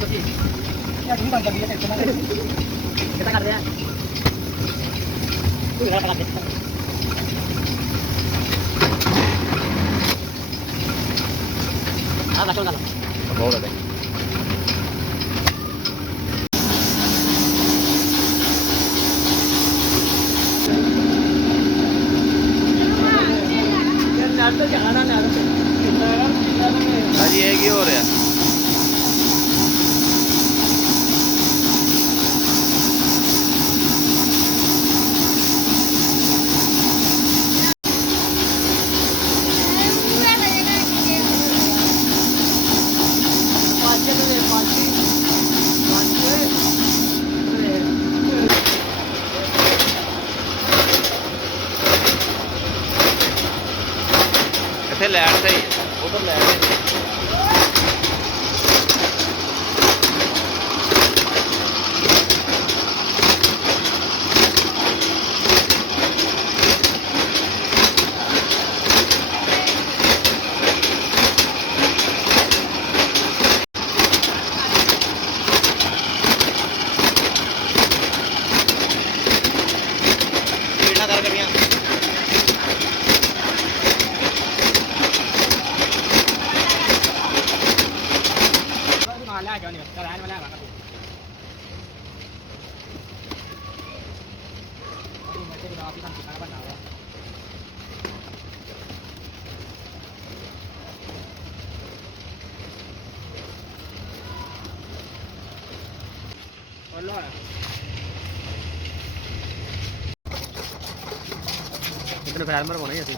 ਤੁਸੀਂ ਇਹ ਨਹੀਂ ਬੰਦ ਕਰਦੀ ਹੈ ਟੈਨਸ਼ਨ ਨਾ ਲੈ ਕਿੱਦਾਂ ਕਰਦੇ ਆ ਤੂੰ ਮੇਰਾ ਪਤਾ ਦੇ ਆ ਬਾਤੋਂ ਗੱਲ ਬਹੁਤ ਹੈ तो जाना ना भाजी ये क्यों हो रहा है ਇੱਥੇ ਲੈਟ ਸਹੀ ਉਧਰ ਲੈਟ ਕਿਹੜਾ ਕਰ ਕਰੀਆਂ ਲੈ ਜਾਓ ਨਹੀਂ ਤਾਂ ਰਹਿਣ ਵਾਲਾ ਆਵਾਂਗਾ ਤੂੰ ਮੈਂ ਤੇ ਰਾਤ ਹੀ ਕੰਮ ਕਰਨਾ ਬਣਨਾ ਵਾ ਵੱਲੋਂ ਇਤਨੇ ਫੈਲ ਮਰ ਹੋਣੇ ਅਸੀਂ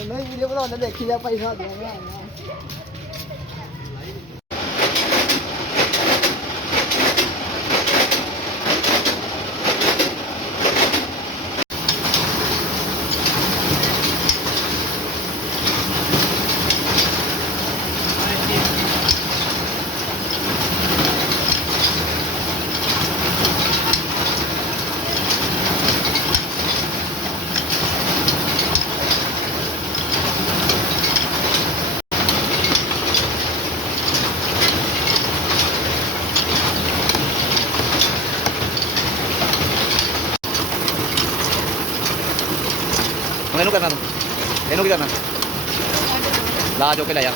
मैं वीडियो बनाने देखी जा पैसा दूंगा ਇਹਨੂੰ ਕਰਨਾ ਤੂੰ ਇਹਨੂੰ ਕੀ ਕਰਨਾ ਲਾ ਜੋ ਕੇ ਲੈ ਜਾ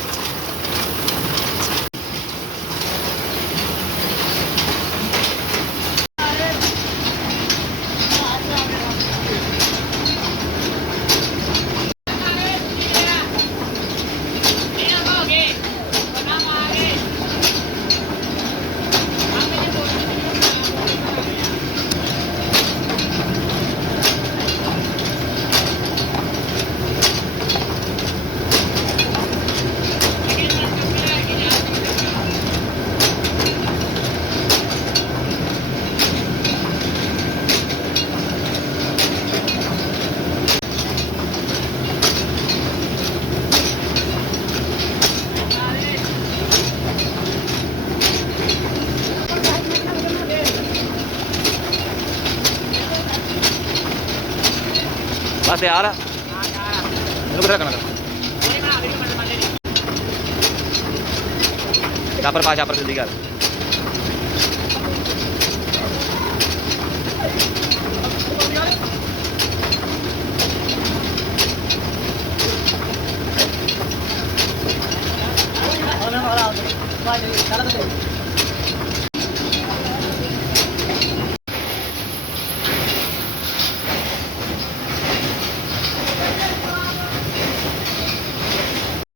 बस यार करना पर जल्दी कर